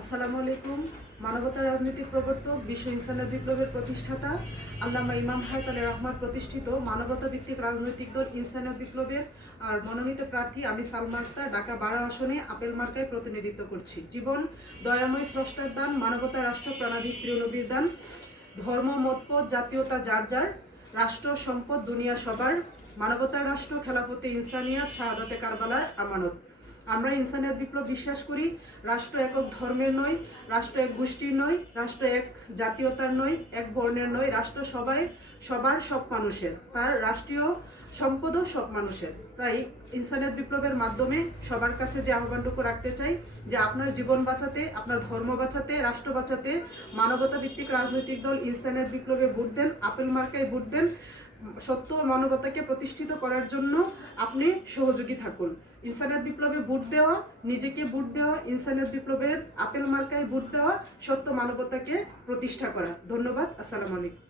আসসালামু আলাইকুম। মানবতা রাজনৈতিক প্রবর্তক, বিশ্ব ইনসানিয়ত বিপ্লবের প্রতিষ্ঠাতা আল্লামা ইমাম হায়াত আলী রহমান প্রতিষ্ঠিত মানবতা ভিত্তিক রাজনৈতিক দল ইনসানিয়ত বিপ্লবের আর মনোনীত প্রার্থী আমি সালমা আক্তার ঢাকা 12 আসনে আপেল মার্কায় প্রতিনিধিত্ব করছি। জীবন দয়াময় স্রষ্টার দান, মানবতা রাষ্ট্র প্রাণাধিক প্রিয় নবীর দান, ধর্ম মতপথ জাতীয়তা যার যার, রাষ্ট্র সম্পদ দুনিয়া সবার, মানবতার রাষ্ট্র খেলাফতে ইনসানিয়াত শাহাদাতে কারবালার আমানত। আমরা ইনসানিয়ত বিপ্লব বিশ্বাস করি, রাষ্ট্র একক ধর্মের নয়, রাষ্ট্র এক গোষ্ঠীর নয়, রাষ্ট্র এক জাতীয়তার নয়, এক বর্ণের নয়, রাষ্ট্র সবার সব মানুষের, তার রাষ্ট্রীয় সম্পদও সব মানুষের। তাই ইনসানিয়ত বিপ্লবের মাধ্যমে সবার কাছে যে আহ্বানটুকু রাখতে চাই যে আপনার জীবন বাঁচাতে, আপনার ধর্ম বাঁচাতে, রাষ্ট্র বাঁচাতে মানবতা ভিত্তিক রাজনৈতিক দল ইনসানিয়ত বিপ্লবে ভোট দেন, আপেল মার্কায় ভোট দেন। সত্য ও মানবতাকে প্রতিষ্ঠিত করার জন্য আপনি সহযোগী থাকুন। ইনসানিয়ত বিপ্লবে ভোট দেওয়া, নিজেকে ভোট দেওয়া, ইনসানিয়ত বিপ্লবের আপেল মার্কায় ভোট দেওয়া, সত্য মানবতাকে প্রতিষ্ঠা করা। ধন্যবাদ। আসসালামু আলাইকুম।